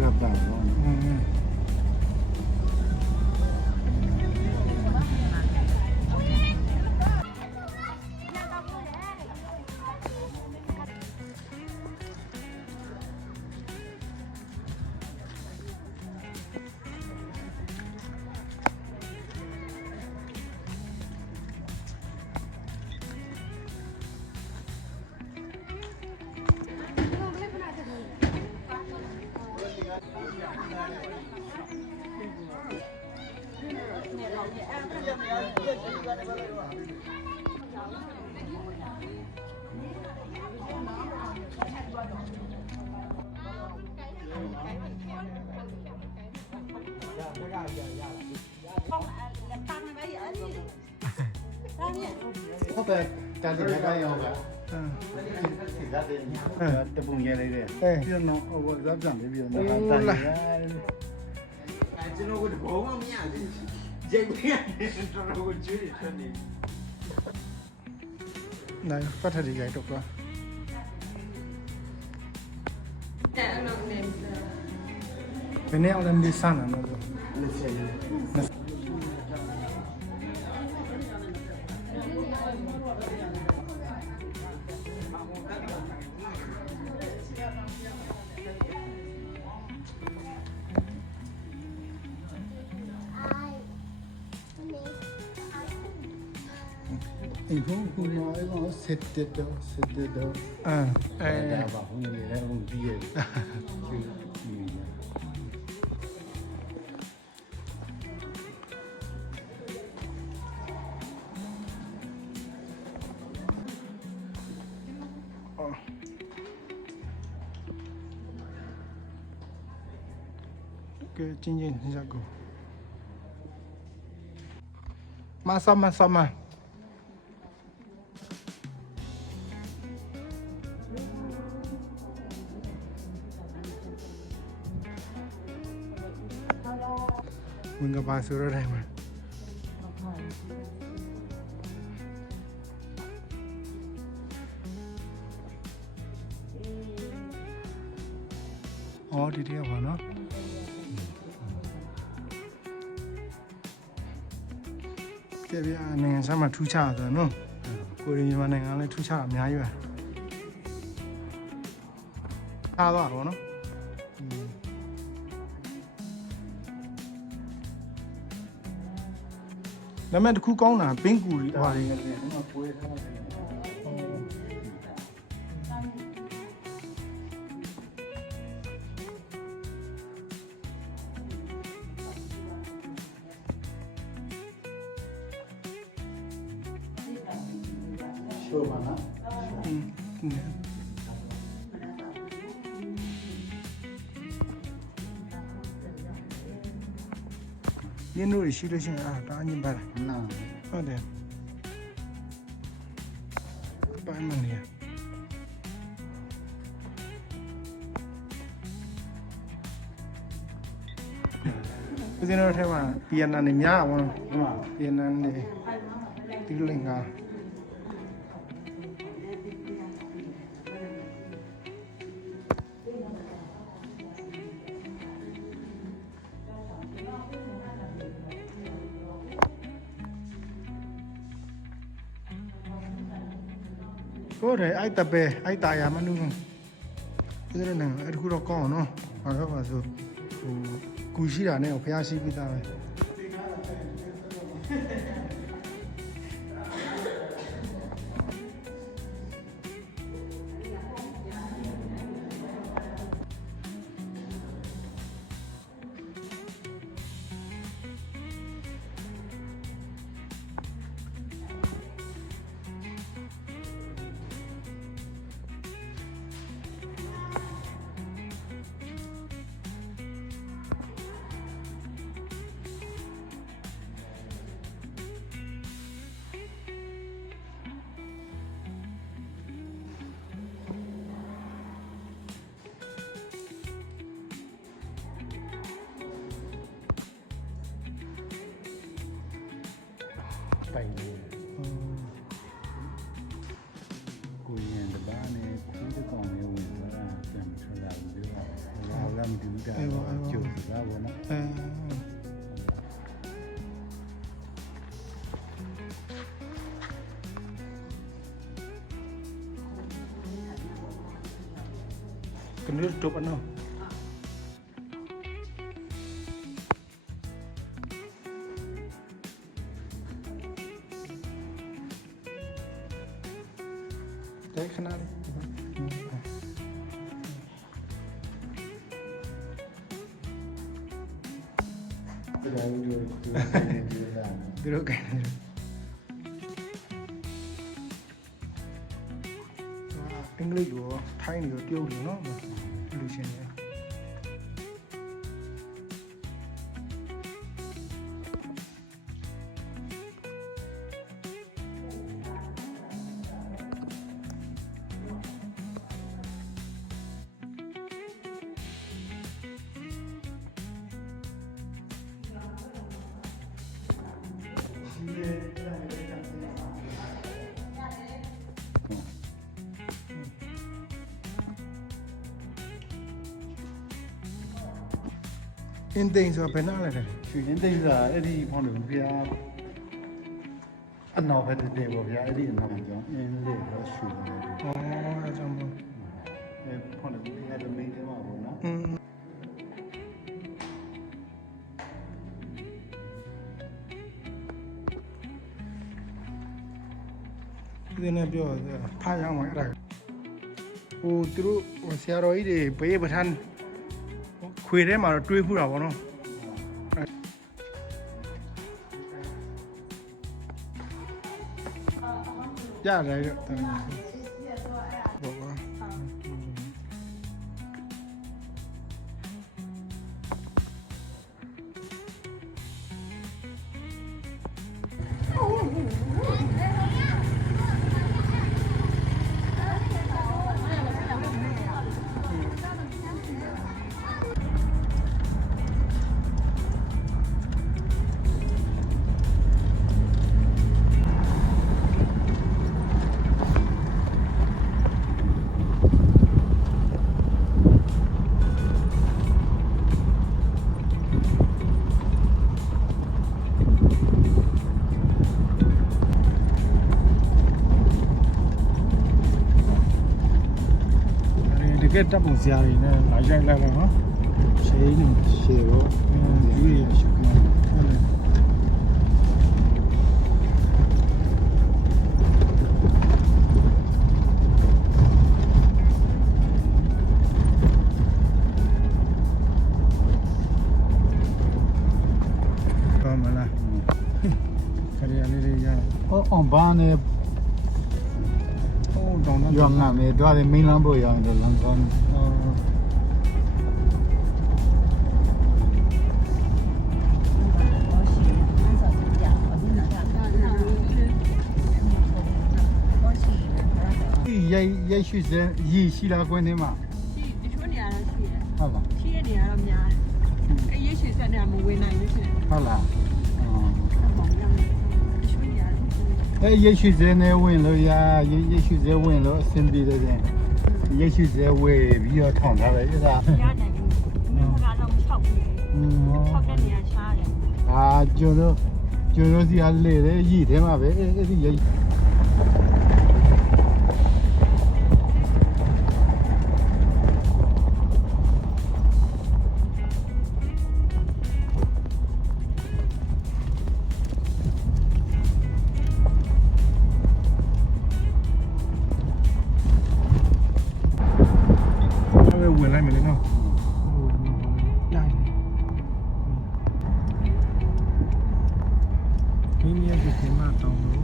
ကပါတော့ဟုတ်တယ်การติดก็ยอมแบบติดได้တပုံရဲလေးတဲ့ပြီးတော့ဟိုဇာပြန်ပြီးတော့တိုင်းရဲကျွန်တော်ကဘောမမရသေးဘူးရိတ်ပြီးတော်တော်ကိုကျွေးတယ်ထွက်နေနိုင်ပတ်ထရီကြိုက်တော့ကွာဘယ်နဲ့အောင်လဲမစမ်းနော်อีพวกคุณน้อยก็เสร็จเด็ดเด้อแต่ว่าพวกนี้ได้พวกที่คือจริงๆนี่จะกูมาซ้ำมามึงกับปลาซื้ออะไรมาอ๋อดีเดียวเนาะแกพี่อันนี้สามารถทุชาตัวเนาะကိုရီးယားနိုင်ငံလည်းထူးခြားအများကြီးပဲထားသွားတော့เนาะဒါမဲ့တခုကောင်းတာပင်းကူတွေဟွာတွေပွဲထားတယ်ရှိုးပါနော်ရင်းတို့ရှိလို့ရှိရင်ဒါအညင်ပါလားနာဟုတ်တယ်ပိုင်းမနေရဦးဇင်းတို့ထဲမှာပီယနာနေများပါဘောပီယနာနေဒီလင်္ကာကိုယ်တည်းအိုက်တပဲအိုက်တာယာမနုဒီလိုနဲ့အဲ့ဒါကတော့ကောင်းနော်ဘာလို့ပါဆိုဟိုကူရှိတာနဲ့ဖျားရှိပြီးသားပဲไปกูยังแต่บ้านเนี่ยที่จะก่อนเนี่ยวิ่งแล้วจะมาทำอะไรด้วยเราไม่ดูได้ ကျိုးတာဘောနော် ကနေတော့ပနော်တဲ့ခဏလေး ဒါဦးတို့ဒီလိုလာ ဒီလိုကဲအင်္ဂလိပ်ရောထိုင်းရောတရုတ်ရောနော်လူရှင်တွေအင်းတိန်ဆိုဘယ်နာလဲတဲ့ ရွှေရင်းသိန်းစာအဲ့ဒီဖောင်းတယ်ဗျာအနောက်ဘက်တည်းပေါ့ဗျာအဲ့ဒီအနောက်ကြောင့်အင်းလေးတော့ရွှေတယ် อ๋อအဲ့ကြောင့်မို့ အဲ့ဖောင်းတယ်ဗျာတမင်းတယ်မှာပေါ့နော် อืมဒီနေ့ပြောဖားရအောင်အဲ့ဒါဟိုသူတို့ဆရာတော်ကြီးတွေဘေးပထန်းခွေထဲမှာတော့တွေးမှုတာပေါ့နော်ရတယ်တော့တော်ဘောပါတကယ်တပ်ပုံစရာတွေနဲ့လာရိုက်လိုက်တော့နော်ရှေးနေ ရှေတော့ ဒီရရှိကမှာဟုတ်တယ်ကောင်းမလားခရီးလေးတွေရ အော်ဘာနဲ့ ဟိုတောင်းတော့ ရွာငါမယ်တွားတယ်မင်းလမ်းပေါ်ရောင်းတယ်လမ်းကောင်း ရိုက်ရွှေစဲရည်ရှိလားကွင်းထဲမှာ ရှိတချို့နေရာတော့ရှိတယ် ဟုတ်လား ရှိတဲ့နေရာတော့များတယ်အဲရွှေရွှေဆက်နေမှာမဝင်နိုင်ဘူးဖြစ်တယ် ဟုတ်လား ပေါ့ရမ်းတချို့နေရာတော့ရှိတယ် အဲရိတ်ရွှေစဲနဲ့ဝင်လို့ရရိတ်ရွှေစဲဝင်လို့အဆင်ပြေတယ်တဲ့ရိတ်ရွှေစဲဝေပြီးတော့ထောင်ထားတယ်အဲ့ဒါ ရနိုင်ဘူးဒီကတော့မချောက်ဘူးချောက်တဲ့နေရာရှားတယ် အာကျွန်တော်စီအားလေတယ်ရည်ထဲမှာပဲအဲ့ဒီရိတ်ဝင်လိုက်မယ်လေနော်နိုင်ဒီနေ့ကဒီမှာတောင်းလို့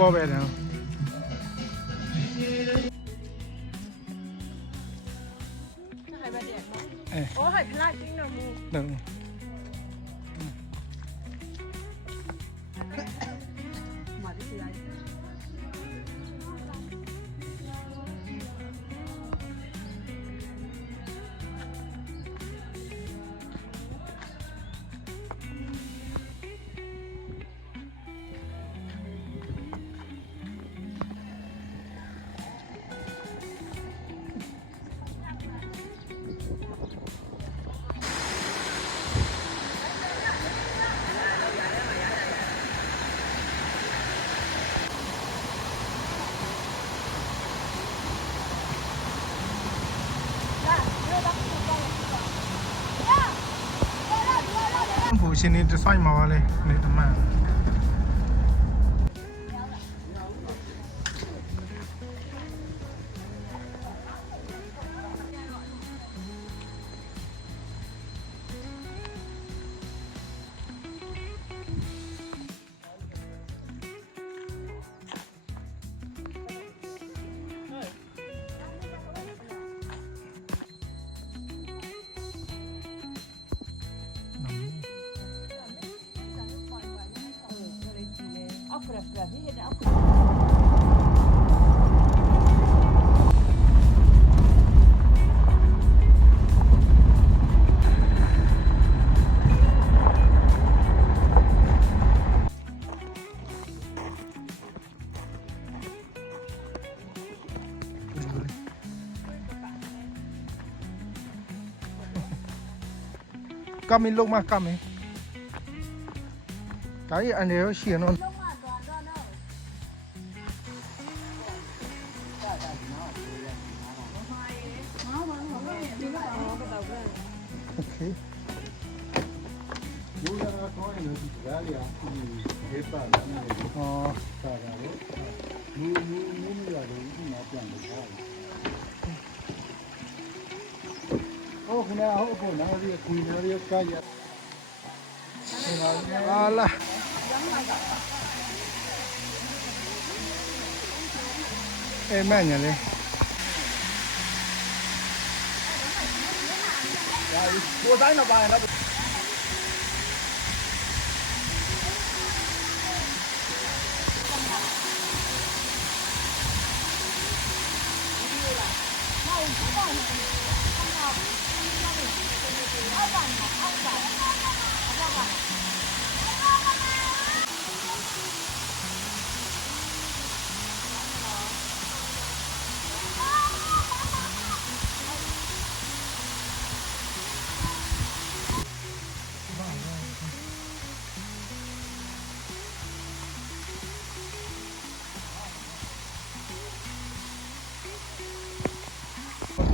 ပေါ်ပဲနော် 还白点吗？哦，还不拉筋了么？那နော် မာဒီစီလိုက် ဘူရှင်နေဒီဇိုင်းမှာပါလေနေတမန်အောက်ဖရက်ဖရက်ဒီဟဲ့အောက် ကမင်းလုံးမကမင်းဒါကြီးအနေရရှိရနော် โอเค လူရတာကောင်းရင်လည်းဒီကားလေးကဒီဒေတာလည်းနေတယ် အော် တာတာလေမူမရတယ်ဒီမှာပြန်လို့ရတယ်ဟုတ်ခဏဟုတ်ကောနားရီကွေးနားရီကားရ အာလာအေးမညာလေ ကိုတိုင်းတော့ပါရင်တော့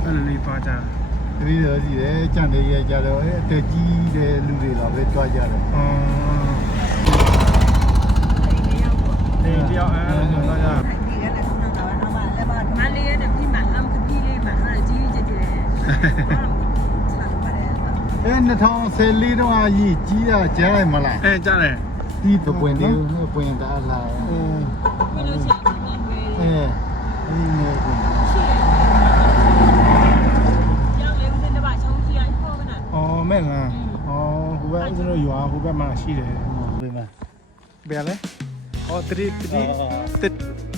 အဲ့လိုလေးသွားကြ ဒီလိုရှိတယ်ကြံတယ်ရကြတော့အတက်ကြီးတဲ့လူတွေတော့ပဲတွားကြတယ် အော်နေတယောက်အဲ့လိုသွားကြ မလေးရဲ့ဒီမှာလမ်းကကြီးလေးမှာဟာကြီးကြီးတယ်ဆန်ပါတယ် အဲ2014တော့အကြီးကြီးတာကျဲလိုက်မလား အဲကြားတယ် ဒီပွင့်လေးပွင့်တာလာ ဘယ်လိုရှိလဲ အဲဒီနဲ့ပွင့် ရှိတယ်ရောက်လေဦးစင်းတပါချုံးရှိရခေါ်ကနာ အော်မဲ့လားအော်ဟိုဘက်ဦးဇင်းတို့ရွာဟိုဘက်မှာရှိတယ် ပြင်မှာ ဘယ်လဲအော်3